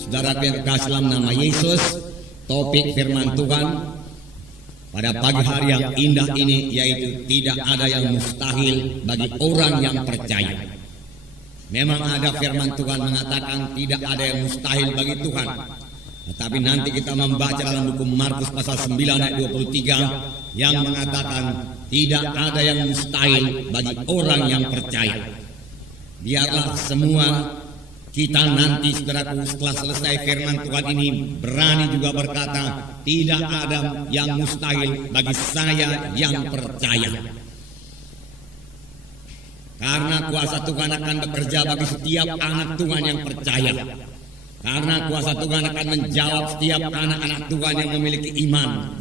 Saudara yang kekasih dalam nama Yesus, topik firman Tuhan pada pagi hari yang indah ini yaitu tidak ada yang mustahil bagi orang yang percaya. Memang ada firman Tuhan mengatakan tidak ada yang mustahil bagi Tuhan. Tetapi nanti kita membaca dalam buku Markus pasal 9 ayat 23 yang mengatakan tidak ada yang mustahil bagi orang yang percaya. Biarlah semua kita nanti saudaraku setelah selesai firman Tuhan ini berani juga berkata tidak ada yang mustahil bagi saya yang percaya. Karena kuasa Tuhan akan bekerja bagi setiap anak Tuhan yang percaya. Karena kuasa Tuhan akan menjawab setiap anak-anak Tuhan yang memiliki iman.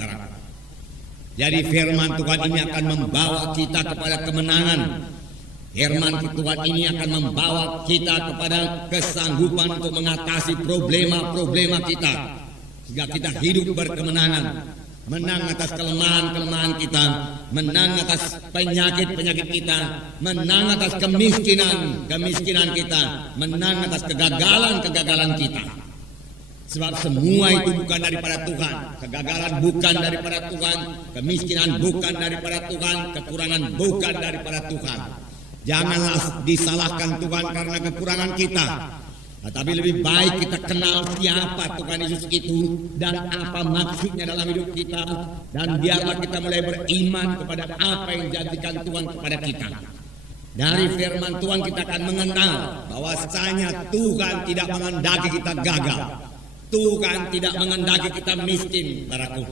Jadi firman Tuhan ini akan membawa kita kepada kemenangan. Firman Tuhan ini akan membawa kita kepada kesanggupan untuk mengatasi problema-problema kita. Sehingga kita hidup berkemenangan. Menang atas kelemahan-kelemahan kita. Menang atas penyakit-penyakit kita. Menang atas kemiskinan kita. Menang atas kegagalan-kegagalan kita. Sebab semua itu bukan daripada Tuhan. Kegagalan bukan daripada Tuhan. Kemiskinan bukan daripada Tuhan. Kekurangan bukan daripada Tuhan. Janganlah disalahkan Tuhan karena kekurangan kita. Tetapi lebih baik kita kenal siapa Tuhan Yesus itu dan apa maksudnya dalam hidup kita. Dan biarlah kita mulai beriman kepada apa yang dijadikan Tuhan kepada kita. Dari firman Tuhan kita akan mengenal bahwasanya Tuhan tidak menghendaki kita gagal. Tuhan tidak menghendaki kita miskin, saudaraku.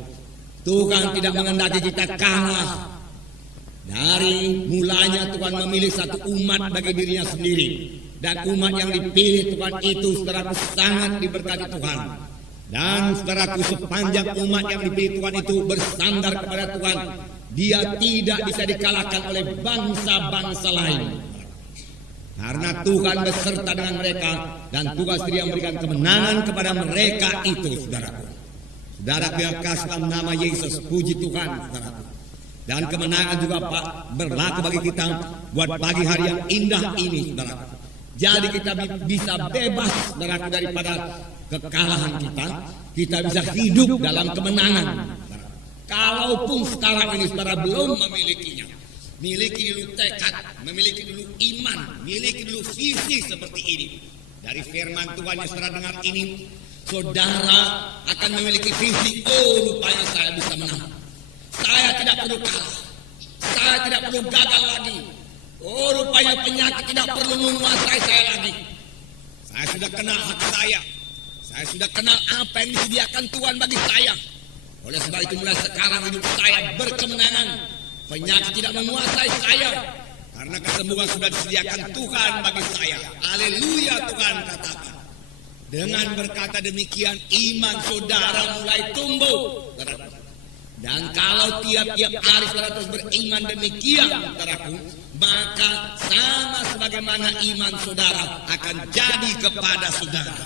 Tuhan tidak menghendaki kita kalah. Dari mulanya Tuhan memilih satu umat bagi dirinya sendiri. Dan umat yang dipilih Tuhan itu saudaraku sangat diberkati Tuhan. Dan saudaraku sepanjang umat yang dipilih Tuhan itu bersandar kepada Tuhan, dia tidak bisa dikalahkan oleh bangsa-bangsa lain. Karena Tuhan beserta dengan mereka dan Tuhan sendiri yang memberikan kemenangan kepada mereka itu, saudaraku. Saudaraku yang kasih dalam nama Yesus, puji Tuhan, saudaraku. Dan kemenangan juga berlaku bagi kita buat pagi hari yang indah ini, saudaraku. Jadi kita bisa bebas daripada kekalahan kita. Kita bisa hidup dalam kemenangan. Kalaupun sekarang ini saudara belum memilikinya. Miliki dulu tekad, memiliki dulu iman, miliki dulu visi seperti ini. Dari firman Tuhan yang saudara dengar ini, saudara akan memiliki visi. Oh, rupanya saya bisa menang. Saya tidak perlu kalah. Saya tidak perlu gagal lagi. Oh, rupanya penyakit tidak perlu menguasai saya lagi. Saya sudah kenal hak saya. Saya sudah kenal apa yang disediakan Tuhan bagi saya. Oleh sebab itu mulai sekarang hidup saya berkemenangan. Penyakit tidak menguasai saya. Karena kesembuhan sudah disediakan Tuhan bagi saya. Haleluya, Tuhan katakan. Dengan berkata demikian iman saudara mulai tumbuh. Dan kalau tiap-tiap hari saudara terus beriman demikian, saudaraku, maka sama sebagaimana iman saudara akan jadi kepada saudara.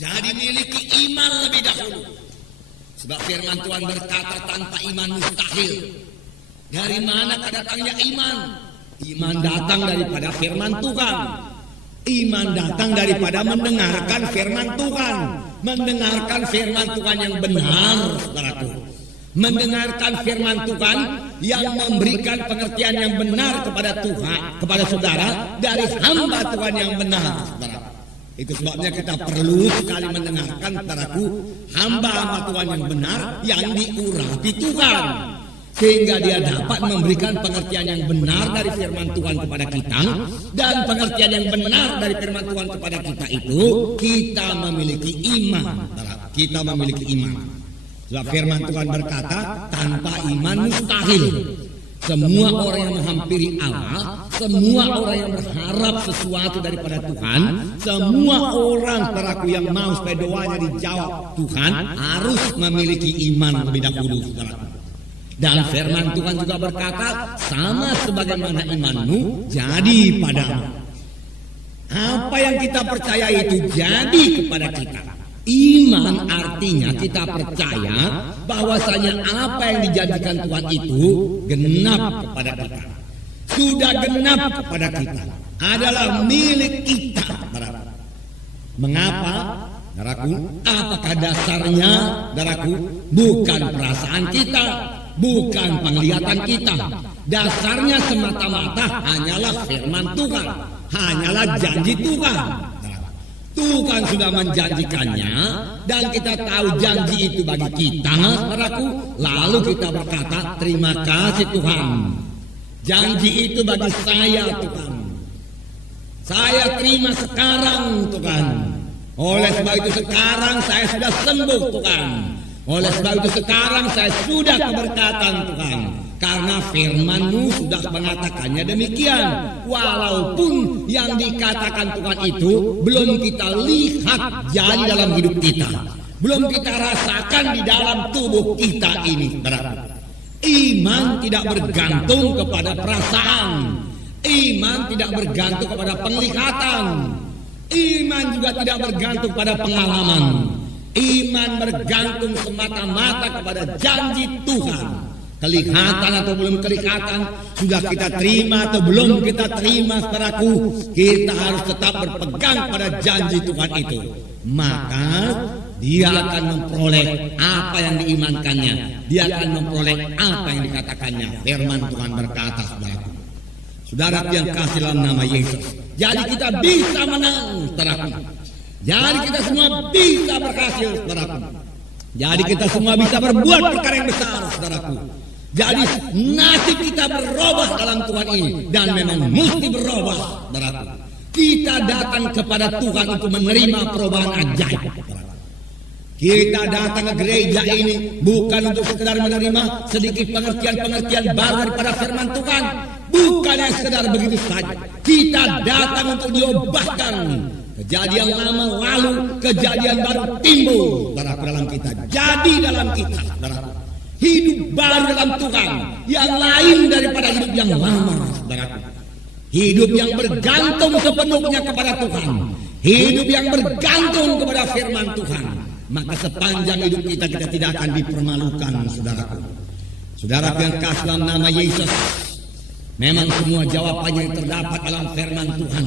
Jadi miliki iman lebih dahulu. Sebab firman Tuhan berkata tanpa iman mustahil. Dari mana datangnya iman? Iman datang daripada firman Tuhan. Iman datang daripada mendengarkan firman Tuhan. Mendengarkan firman Tuhan yang benar, saudaraku. Mendengarkan firman Tuhan yang memberikan pengertian yang benar kepada Tuhan, kepada saudara dari hamba Tuhan yang benar, saudara. Itu sebabnya kita perlu sekali mendengarkan, saudaraku, hamba-hamba Tuhan yang benar yang diurapi Tuhan. Sehingga dia dapat memberikan pengertian yang benar dari firman Tuhan kepada kita. Dan pengertian yang benar dari firman Tuhan kepada kita itu, kita memiliki iman. Kita memiliki iman. Sebab firman Tuhan berkata, tanpa iman mustahil. Semua orang yang menghampiri Allah, semua orang yang berharap sesuatu daripada Tuhan, semua orang saudaraku yang mau supaya doanya dijawab Tuhan, harus memiliki iman lebih dahulu, saudaraku. Dan firman Tuhan juga berkata, sama sebagaimana imanmu jadi padamu. Apa yang kita percaya itu jadi kepada kita. Iman artinya kita percaya bahwasanya apa yang dijanjikan Tuhan itu genap kepada kita. Sudah genap kepada kita. Adalah milik kita. Mengapa? Saudaraku, apakah dasarnya? Saudaraku, bukan perasaan kita, bukan penglihatan kita. Dasarnya semata-mata hanyalah firman Tuhan, hanyalah janji Tuhan. Tuhan sudah menjanjikannya dan kita tahu janji itu bagi kita, saudaraku. Lalu kita berkata, terima kasih Tuhan. Janji itu bagi saya, Tuhan. Saya terima sekarang, Tuhan. Oleh sebab itu sekarang saya sudah sembuh, Tuhan. Oleh sebab itu sekarang saya sudah keberkatan, Tuhan. Karena firman-Mu sudah mengatakannya demikian. Walaupun yang dikatakan Tuhan itu belum kita lihat jadi dalam hidup kita, belum kita rasakan di dalam tubuh kita ini. Iman tidak bergantung kepada perasaan. Iman tidak bergantung kepada penglihatan. Iman juga tidak bergantung pada pengalaman. Iman bergantung semata-mata kepada janji Tuhan. Kelihatan atau belum kelihatan, sudah kita terima atau belum kita terima, saudaraku, kita harus tetap berpegang pada janji Tuhan itu. Maka dia akan memperoleh apa yang diimankannya. Dia akan memperoleh apa yang dikatakannya. Firman Tuhan berkata, saudaraku, saudara yang kasih dalam nama Yesus, jadi kita bisa menang, saudaraku. Jadi kita semua bisa berhasil, saudaraku. Jadi kita semua bisa berbuat perkara yang besar, saudaraku. Jadi nasib kita berubah dalam Tuhan ini, dan memang mesti berubah, saudaraku. Kita datang kepada Tuhan untuk menerima perubahan ajaib. Kita datang ke gereja ini bukan untuk sekedar menerima sedikit pengertian-pengertian baru daripada firman Tuhan. Bukan yang sekedar begitu saja. Kita datang untuk diubahkan. Kejadian lama lalu, kejadian baru timbul, saudaraku, dalam kita. Jadi dalam kita, saudaraku, hidup baru dalam Tuhan yang lain daripada hidup yang lama, saudaraku. Hidup yang bergantung sepenuhnya kepada Tuhan. Hidup yang bergantung kepada firman Tuhan. Maka sepanjang hidup kita tidak akan dipermalukan, saudaraku. Saudaraku yang kasih dalam nama Yesus, memang semua jawabannya yang terdapat dalam firman Tuhan.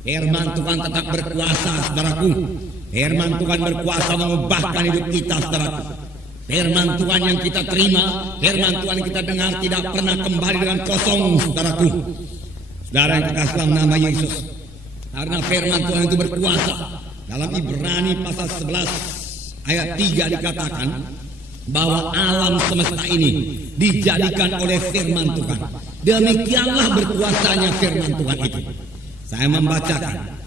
Firman Tuhan tetap berkuasa, saudaraku. Firman Tuhan berkuasa mengubahkan hidup kita, saudaraku. Firman Tuhan yang kita terima, firman Tuhan yang kita dengar tidak pernah kembali dengan kosong, saudaraku. Saudara yang kekasih dalam nama Yesus, karena firman Tuhan itu berkuasa. Dalam Ibrani pasal 11 ayat 3 dikatakan bahwa alam semesta ini dijadikan oleh firman Tuhan. Demikianlah berkuasanya firman Tuhan itu. Saya membacakan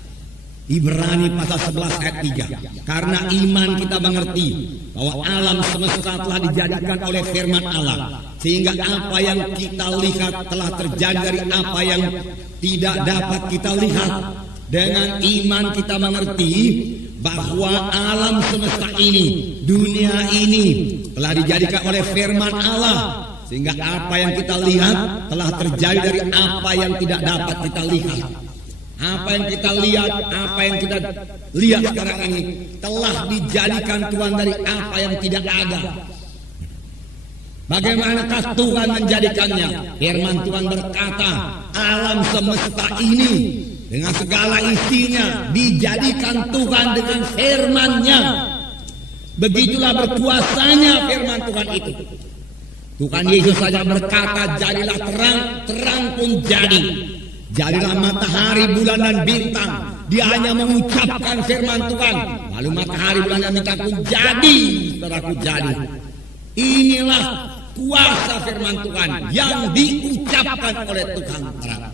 Ibrani pasal 11 ayat 3. Karena iman kita mengerti bahwa alam semesta telah dijadikan oleh firman Allah, sehingga apa yang kita lihat telah terjadi dari apa yang tidak dapat kita lihat. Dengan iman kita mengerti bahwa alam semesta ini, dunia ini telah dijadikan oleh firman Allah, sehingga apa yang kita lihat telah terjadi dari apa yang tidak dapat kita lihat. Apa yang kita lihat, apa yang kita lihat sekarang ini telah dijadikan Tuhan dari apa yang tidak ada. Bagaimanakah Tuhan menjadikannya? Firman Tuhan berkata, alam semesta ini dengan segala isinya dijadikan Tuhan dengan firman-Nya. Begitulah berkuasanya firman Tuhan itu. Tuhan Yesus saja berkata, jadilah terang, terang pun jadi. Jadilah matahari, bulan dan bintang. Dia hanya mengucapkan firman Tuhan, lalu matahari, bulan dan bintang pun jadi, saudaraku, jadi. Inilah kuasa firman Tuhan yang diucapkan oleh Tuhan, saudara.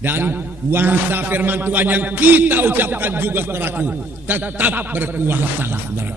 Dan kuasa firman Tuhan yang kita ucapkan juga, saudaraku, tetap berkuasa, saudara.